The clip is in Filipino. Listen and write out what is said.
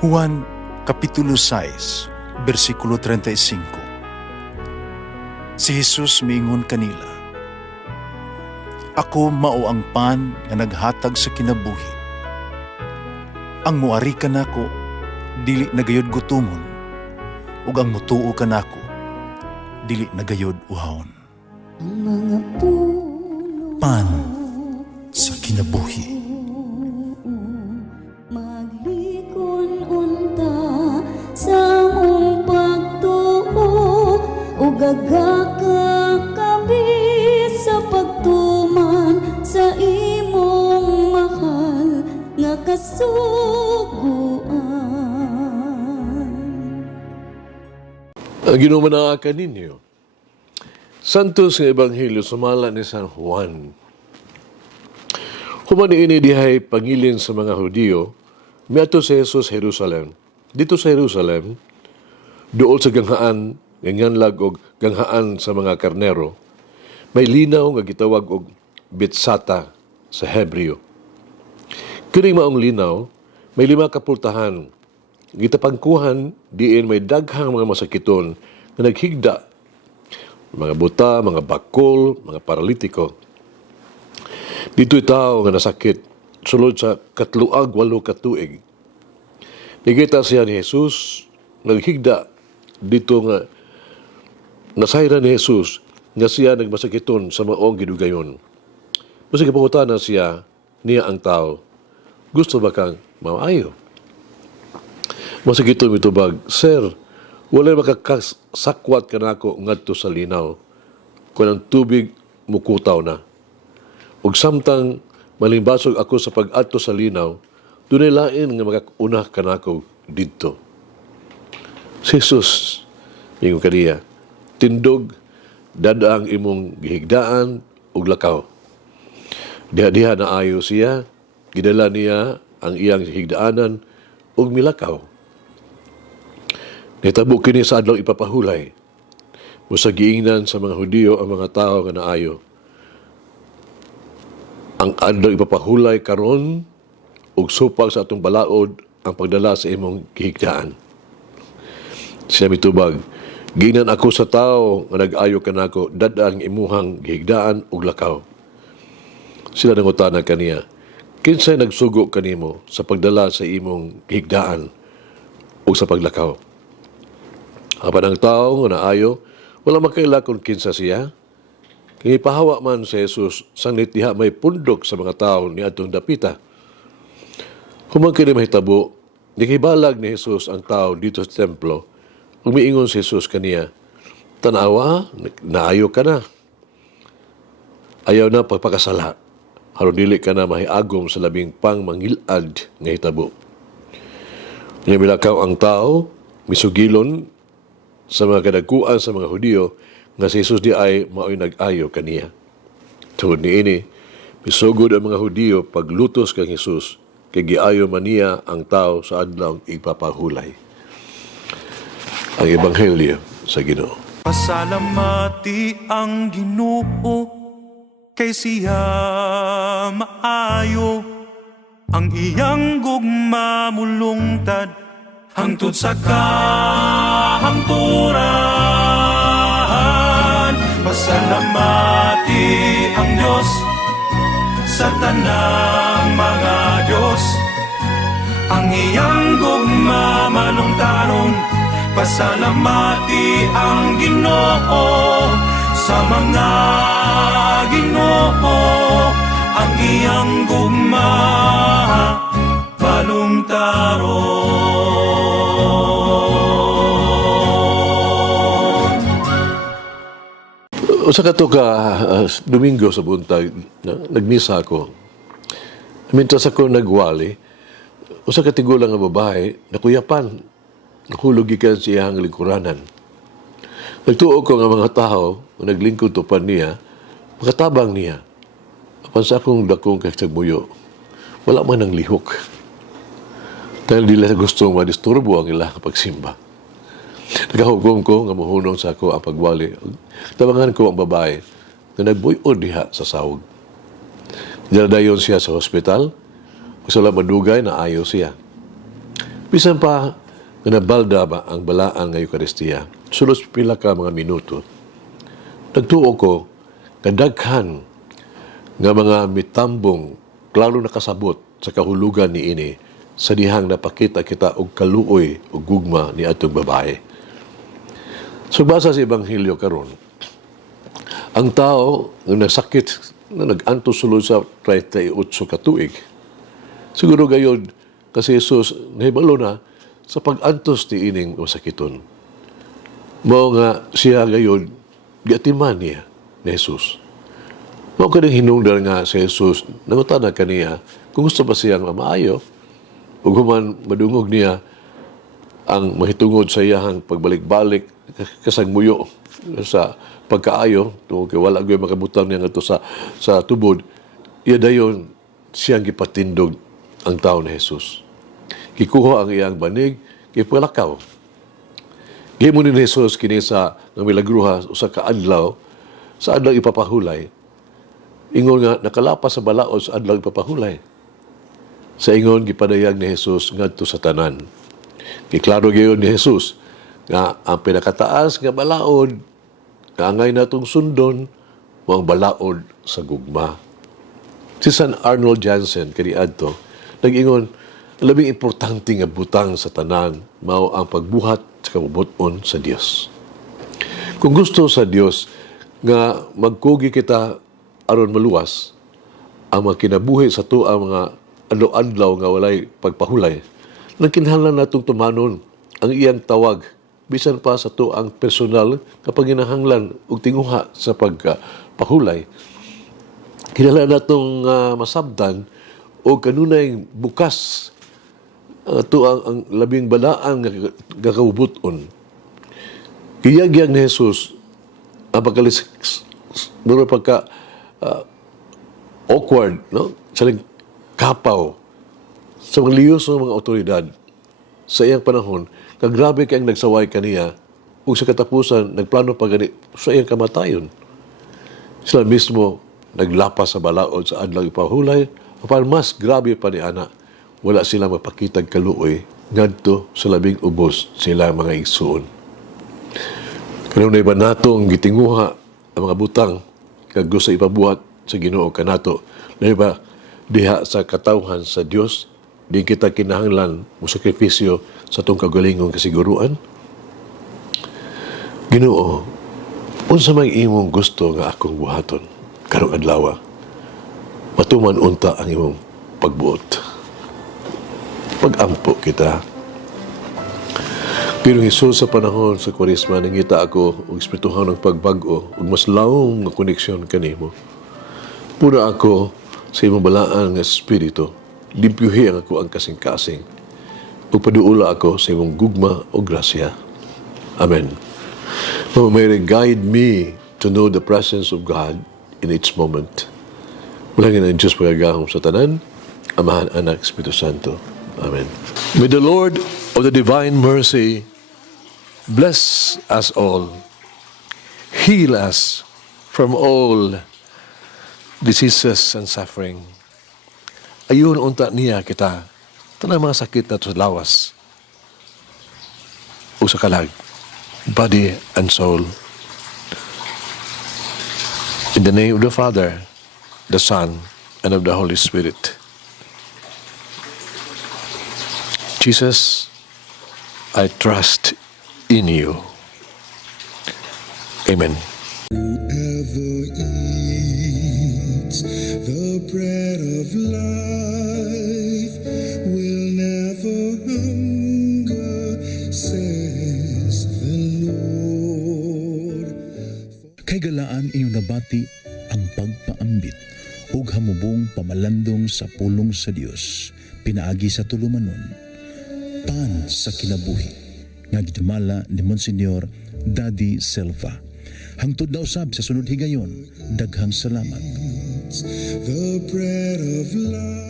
Juan Kapitulo 6, versikulo 35. Si Jesus miingon kanila, "Ako mao ang pan nga naghatag sa kinabuhi. Ang muari kanako dili nagayod gutomon, ug ang mutuo kanako dili nagayod uhawon." Ang mga puno Pan sa kinabuhi. maglikon unta sa mong pagtuo ug gagaka kami sa pagtuman sa imong mahal nga kasuguan. Ginumanaakan ninyo. Santos nga Ebanghelyo sumala ni San Juan. Human ini dihay pangilin sa mga Hudiyo, miadto si Jesus Jerusalem. Dito sa Jerusalem, duol sa ganghaan, ganyanlag og ganghaan sa mga karnero, may linaw nga gitawag og Betsata sa Hebreo. Kining maong linaw, may 5 kapultahan. Gitapangkuhan diin may daghang mga masakiton nga naghigda, mga buta, mga bakol, mga paralitiko. Dito'y tao nga nasakit sulod sa 8 katuig. Nagkita siya ni Jesus, naghigda dito nga nasayra ni Jesus nga siya nagmasakiton sa maong gidugayon. Basta gipangutana siya niya ang tao, "Gusto ba kang maayo?" Masakiton mitubag, "Sir, walay makakasakwat ka na ako ngadto sa linaw, kung ang tubig mukutaw na. Ug samtang malimbasog ako sa pag-adto sa linaw, dunay lain nga makauna ka na ako didto." Si Jesus, mingon kaniya, "Tindog, dada ang imong gihigdaan ug lakaw." Diha-diha na ayo siya, gidala niya ang iyang higdaanan ug milakaw. Nitabo kini sa adlaw ipapahulay. Musagiingnan sa mga Hudiyo ang mga tao nga naayo. Ang adlaw ipapahulay karon ug supang sa atong balaod ang pagdala sa imong gihigdaan. Siya mitubag, "Giingnan ako sa tao nga nag-ayo kanako, dada ang imuhang gihigdaan ug lakaw." Sila nangutanan kaniya, "Kinsay nagsugo kanimo sa pagdala sa imong gihigdaan ug sa paglakaw?" Apan ang tao nga naayo, wala makaila kung kinsa siya. Kini pahawa man si Jesus sang nitiha may pundok sa mga tao ni atong dapita. Human kini mahitabo, nikibalag ni Jesus ang tao dito sa templo. Umiingon si Jesus kaniya, "Tanawa, naayo ka na. Ayaw na pagpakasala. Haron dili ka na mahiagom sa labing pang mangilad nga hitabo." Nilakaw ang tao, misugilon sa mga kadagkuan sa mga Hudiyo nga si Jesus di ay mao'y nag-ayo kaniya. Tungod niini, misugod ang mga Hudiyo paglutos kang Jesus kay giayo man niya ang tao sa adlaw ipapahulay. Ang Ebanghelyo sa Ginoo. Pasalamati ang Ginoo kay siya maayo, ang iyang gugma mulungtad hangtod sa kahangturan. Pasalamati ang Diyos sa tanang mga Diyos, ang iyang gugma malungtaron. Pasalamati ang Ginoo sa mga Ginoo, ang iyang gugma malungtaron. Usa ka Domingo sa buntag, nagmisa ako. Mintas ako nagwali, usa ka tigulang nga babae, nakuyapan, nahulog gikan siya ang lingkuranan. Nagtuo ko nga mga tao, naglingkod tupan niya, makatabang niya. Apan sa akong dakong kagsagmuyo, wala man ang lihok. Dahil di nila gustong madisturbo ang ilang pagsimba. Nagahukom ko nga muhunong sa ako ang pagwali. Tabangan ko ang babae na nagbuyo diha sa sawog. Dinadayon siya sa hospital. Gusto lang madugay na ayaw siya. Bisan pa, nga nabalda ba ang balaan ng Eucharistia, sulos pila ka mga minuto, nagtuo ko, kadaghan nga mga mitambong, klaro nakasabot sa kahulugan ni ini, sa dihang napakita kita og kaluoy o gugma ni atong babae. So basa sa Ebanghelyo karon, ang tao nga nasakit na nag-anto sulod sa 38 ka tuig, siguro gayod kasi Jesus nahibalo na sa pag-antos ni ining masakiton. Mao nga siya gayod giatiman niya ni Jesus. Mao kadang hinungdan nga si Jesus nangutana kaniya kung gusto ba siyang maayo ug human madungog niya ang mahitungod sa iyahang pagbalik-balik kasagmuyo sa pagkaayo tungod kay wala gyud makabutang niya ngadto sa tubod, iya dayon siyang gipatindog ang tao ni Jesus. Gikuha ang iyang banig, gipalakaw. Gihimo ni Jesus kini sa nga milagruha usa ka adlaw sa adlaw ipapahulay. Ingon nga nakalapas sa balaod sa adlaw ipapahulay. Sa ingon gipadayag ni Jesus ngadto sa tanan. Giklaro gyud ni Jesus nga ang pinakataas nga balaod nga angay natong sundon mo ang balaod sa gugma. Si San Arnold Jansen kaniadto nag-ingon labing importante nga butang sa tanan mao ang pagbuhat sa kabubuton sa Dios. Kung gusto sa Dios nga magkugi kita aron maluwas ang mga kinabuhi sa tuang mga adlaw-adlaw nga walay pagpahulay, nagkinahanglan natong tumanon ang iyang tawag bisan pa sa tuang personal nga panginahanglan ug tinguha sa pagpahulay. Kinahanglan natong masabdan o kanunay bukas tuang ang labing balaan nga gakabubuton. Giyagyag ni Jesus ang pagkalis mura pagka awkward, no? Saling kapaw sa mga liyos ng mga otoridad sa iyang panahon, kagrabe kayang nagsaway kaniya ug sa katapusan nagplano pa gani sa iyang kamatayon. Sila mismo naglapas sa balaod sa adlaw ipahulay, apan mas grabe pa ni ana, wala sila mapakitag kaluoy ngadto sa labing ubos sila mga igsuon. Kanunay ba natong gitinguha ang mga butang kag gusto ipabuhat sa Ginoo kanato, na ba diha sa katawhan sa Dios, di kita kinahanglan mo sakripisyo sa tong kagalingong kasiguruan? Ginoo, unsa may imong gusto nga akong buhaton karong adlaw? Matuman unta ang imong pagbuot. Pag-ampo kita. Pero Jesus sa panahon sa Kwaresma nangita ako og espirituhan ng pagbag-o ug mas lawom nga koneksyon kanimo. Pura ako sa imong balaan nga espiritu, limpyuhi ang ako ang kasing-kasing ug paduula ako sa imong gugma o grasya. Amen. May guide me to know the presence of God in each moment. Mulangin ang Diyos pagagahom sa tanan, Amahan, Anak, Espiritu Santo. Amen. May the Lord of the divine mercy bless us all, heal us from all diseases and suffering. Ayun unta niya kita, tanang mga sakit na sa lawas o sa kalag, body and soul. In the name of the Father, the Son, and of the Holy Spirit. Jesus, I trust in you. Amen. Whoever eats the bread of life will never hunger, says the Lord. Kay galaan inyong nabati ang pagpaambit ug hamubong pamalandong sa pulong sa Dios, pinaagi sa tulumanon, pan sa kinabuhi, nga gidumala ni Monsignor Daddy Silva. Hangtod na usab sa sunod higayon, daghang salamat. The bread of life.